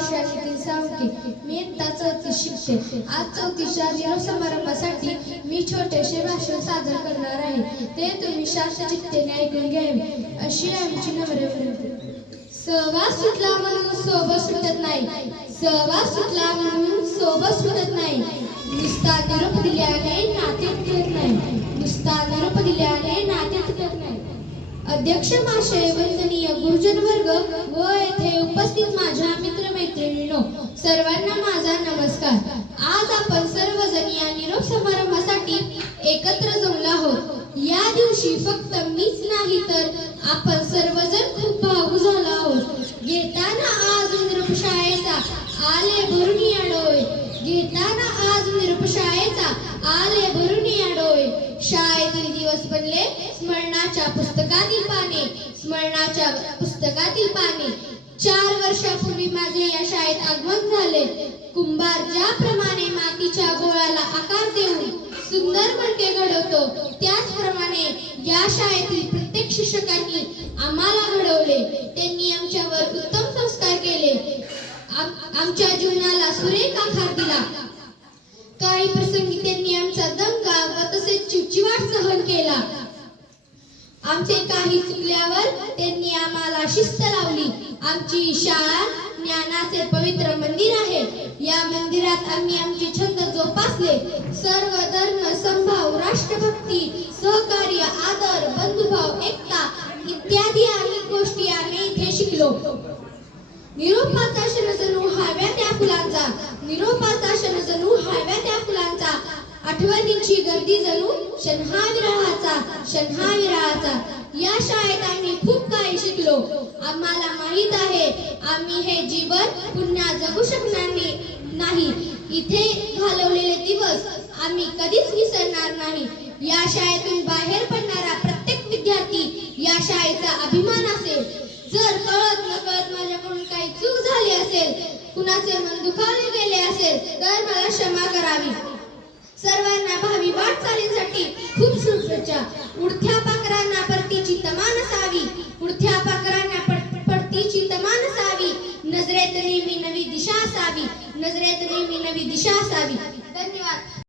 भाषा नितीन सावंके. मी इयत्ता 4थीत शिकते. आज 4थीच्या निरोप समारंभासाठी मी छोटेसे भाषण सादर करणार आहे. ते तुम्ही शांत चित्तेने ऐकून घ्यावे अशी आमची नम्र विनंती. सहवास सुटला म्हणून सोबत सुटत नाही. सहवास सुटला म्हणून सोबत सुटत नाही. नुसता निरोप दिल्याने नाते तुटत नाही. नुसता निरोप दिल्याने नाते तुटत नाही. अध्यक्ष महाशय, वंदनीय गुरुजन वर्ग व येथे उपस्थित माझ्या मित्रमैत्रिणींनो, सर्वांना माझा नमस्कार. आज आपण सर्वजण या निरोप समारंभासाठी एकत्र जमलो आहोत. या दिवशी फक्त मीच नाही तर आपण सर्वजण खूप भावुक झालो आहोत. घेताना आज निरोप शाळेचा आले भरून या डोळे. घेताना आज निरोप शाळेचा आले भरून या डोळे. शाळेतील दिवस बनले स्मरणाच्या पुस्तकातील पाने. स्मरणाच्या पुस्तकातील पाने. 4 वर्षापूर्वी माझे या शाळेत आगमन झाले. कुंभार ज्याप्रमाणे मातीच्या गोळाला आकार देऊन सुंदर मडके घडवतो, त्याचप्रमाणे या शाळेतील प्रत्येक शिक्षकांनी आम्हाला घडवले. त्यांनी आमच्यावर उत्तम संस्कार केले. आमच्या जीवनाला सुरेख आकार दिला. काही प्रसंगी त्यांनी आमचा दंगा व तसेच चिवचिवाट सहन केला. आमचे काही चुकल्यावर त्यांनी आम्हाला शिस्त लावली. आमची शाळा ज्ञानाचे पवित्र मंदिर आहे. या मंदिरात आम्ही आमचे छंद जोपासले. सर्व धर्म समभाव, राष्ट्रभक्ती, सहकार्य, आदर, बंधुभाव, एकता इत्यादी अनेक गोष्टी आम्ही इथे शिकलो. निरोपाचा क्षण जणू हव्या त्या फुलांचा. निरोपाचा क्षण जणू हव्या त्या फुलांचा. आठवणींची गर्दी जणू शन्हाविरहाचा. शन्हाविरहाचा. या शाळेत आम्ही खूप काही शिकलो. आम्हाला माहित आहे आम्ही हे जीवन पुन्हा जगू शकणार नाही. इथे घालवलेले दिवस आम्ही कधीच विसरणार नाही. या शाळेतून बाहेर पडणारा प्रत्येक विद्यार्थी या शाळेचा अभिमान असेल. जर कळत नकळत माझ्याकडून काही चूक झाली असेल, कुणाचे मन दुखावले गेले असेल तर मला क्षमा करावी. सर्वांना भावी वाटचालीसाठी खूप शुभेच्छा. उडत्या पाखरांना परतीची तमान असावी. उडत्या पाखरांना परतीची तमान असावी. नजरेत नेहमी नवी दिशा असावी. नजरेत नेहमी नवी दिशा असावी. धन्यवाद.